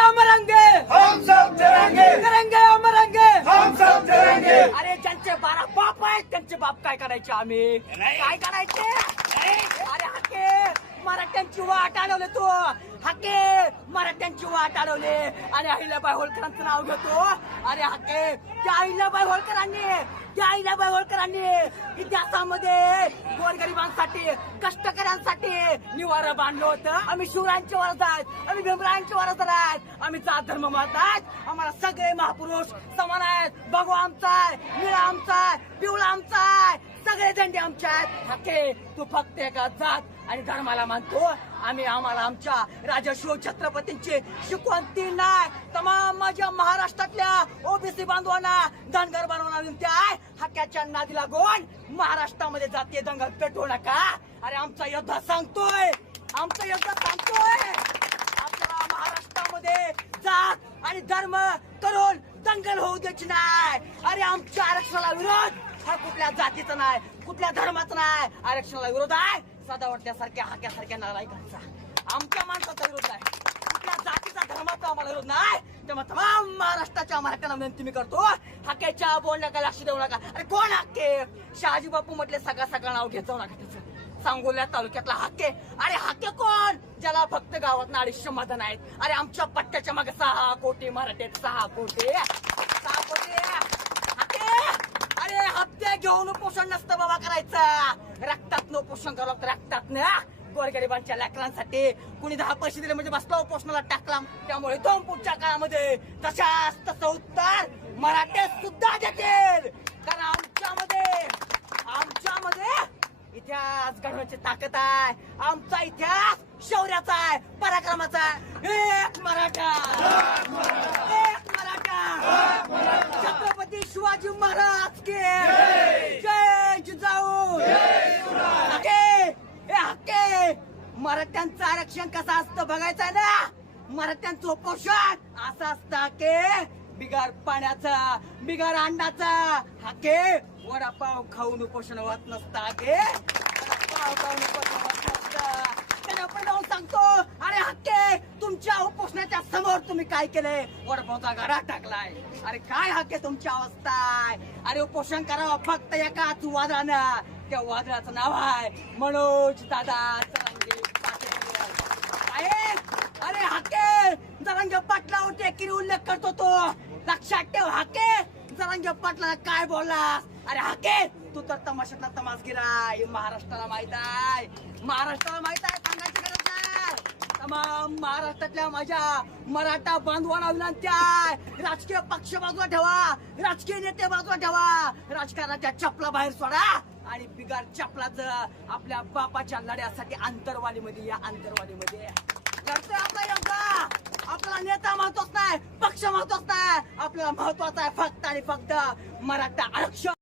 अमरंगे! हम सब डरेंगे। करेंगे अमरंगे! हम सब डरेंगे। अरे ज्यांचे बारा बाप आहेत. त्यांचे बाप काय करायचे आम्ही? काय करायचे? अरे हाके! मराठ्यांची वाट अडवले तू. हाके! मराठ्यांची वाट अडवले आणि अहिल्याबाई होळकरांचं नाव घेतो. अरे हाके! त्या अहिल्याबाई होळकरांनी त्या अहिल्याबाई होळकरांनी इतिहासामध्ये गोरगरिबांसाठी कष्टकऱ्यांसाठी निवारा बांधलं होतं. आम्ही शिवरायांचे वारस आहेत. आम्ही भीमरायांचे वारस आहेत. आम्ही जात धर्म मानतात आम्हाला सगळे महापुरुष समान आहेत. बघू आमचा आहे निळा आमचा आहे पिवळा आमचा आहे. सगळे झेंडे आमचे आहेत. हाके तू फक्त एका जात आणि धर्माला मानतो. आम्ही आम्हाला आमच्या राजा शिव छत्रपतींची शिकवण ती नाही. तमाम माझ्या महाराष्ट्रातल्या ओबीसी बांधवांना धनगर बनवणार विनंती नादी लागून महाराष्ट्रामध्ये जातीय दंगल पेटवू नका. अरे आमचा योद्धा सांगतोय. आमचा योद्धा सांगतोय. आपल्या महाराष्ट्रामध्ये जात आणि धर्म करून दंगल होऊ द्यायची नाही. अरे आमच्या आरक्षणाला विरोध हा कुठल्या जातीचा नाही कुठल्या धर्माचा नाही. आरक्षणाला विरोध आहे. सदावटल्यासारख्या हाक्यासारख्या नालायकांचा. आमच्या माणसाचा विरोध आहे कुठल्या जातीचा धर्माचा आम्हाला विरोध नाही. तेव्हा तमाम महाराष्ट्राच्या मराठ्यांना विनंती मी करतो हाक्याच्या बोलण्याकडे लक्ष देऊ नका. अरे कोण हाके? शहाजी बापू म्हटले सगळं सगळं नाव घेत जाऊ नका त्याचं. सांगोल्या तालुक्यातला हाके. अरे हाके कोण? ज्याला फक्त गावात अडीचशे मदन आहेत. अरे आमच्या पट्ट्याच्या मागे सहा कोटी मराठी सहा कोटी. सहा कोटी. हाके. अरे हप्ते घेऊन पोषण नसतं बाबा करायचं. रक्तात उपोषण करावं रक्तात ना. गोरगरिबांच्या लेकरांसाठी कुणी दहा पैसे दिले म्हणजे बसला उपोषणाला टाकला. त्यामुळे दोन पुढच्या काळामध्ये तशाच तसं उत्तर मराठे सुद्धा देतील. कारण आमच्यामध्ये आमच्यामध्ये इतिहास घडवण्याची ताकद आहे. आमचा इतिहास शौर्याचा आहे पराक्रमाचा आहे. एक मराठा एक मराठा. छत्रपती शिवाजी महाराज के जय जिजाऊ हके ए हके मराठ्यांचं आरक्षण कसं असतं बघायचं ना? मराठ्यांचं उपोषण असं असतं के बिगार पाण्याचा बिगार अंडाचा. हाके. वडापाव खाऊन उपोषण होत नसता के वडापाव खाऊन उपोषण होत नसतं. आपण जाऊन सांगतो. अरे हक्के तुमच्या उपोषणाच्या समोर तुम्ही काय केलंय? वडपावचा गडा टाकलाय. अरे काय हक्के तुमची अवस्था आहे? अरे उपोषण करावं फक्त एकाच वादळानं. त्या वादळाचं नाव आहे मनोज दादा आहेत अरे हाके जरांगे पाटलावर टेकीने उल्लेख करतो तो. लक्षात ठेव हाके. जरांगे पाटला काय बोलला अरे हाके तू तर तमाशातला तमासगिरा हे महाराष्ट्राला माहीत आहे. महाराष्ट्राला माहीत आहे सांगायची गरज नाही. तमाम महाराष्ट्रातल्या माझ्या मराठा बांधवांना विनंती आहे राजकीय पक्ष बाजूला ठेवा राजकीय नेते बाजूला ठेवा. राजकारणाच्या चपला बाहेर सोडा. आणि बिगार चपलाच आपल्या बापाच्या लढ्यासाठी आंतरवालीमध्ये या आंतरवालीमध्ये करतोय आपला योगा आपला नेता महत्त्वाचा नाही पक्ष महत्त्वाचा नाही आपल्याला महत्त्वाचा आहे फक्त आणि फक्त मराठा आरक्षण.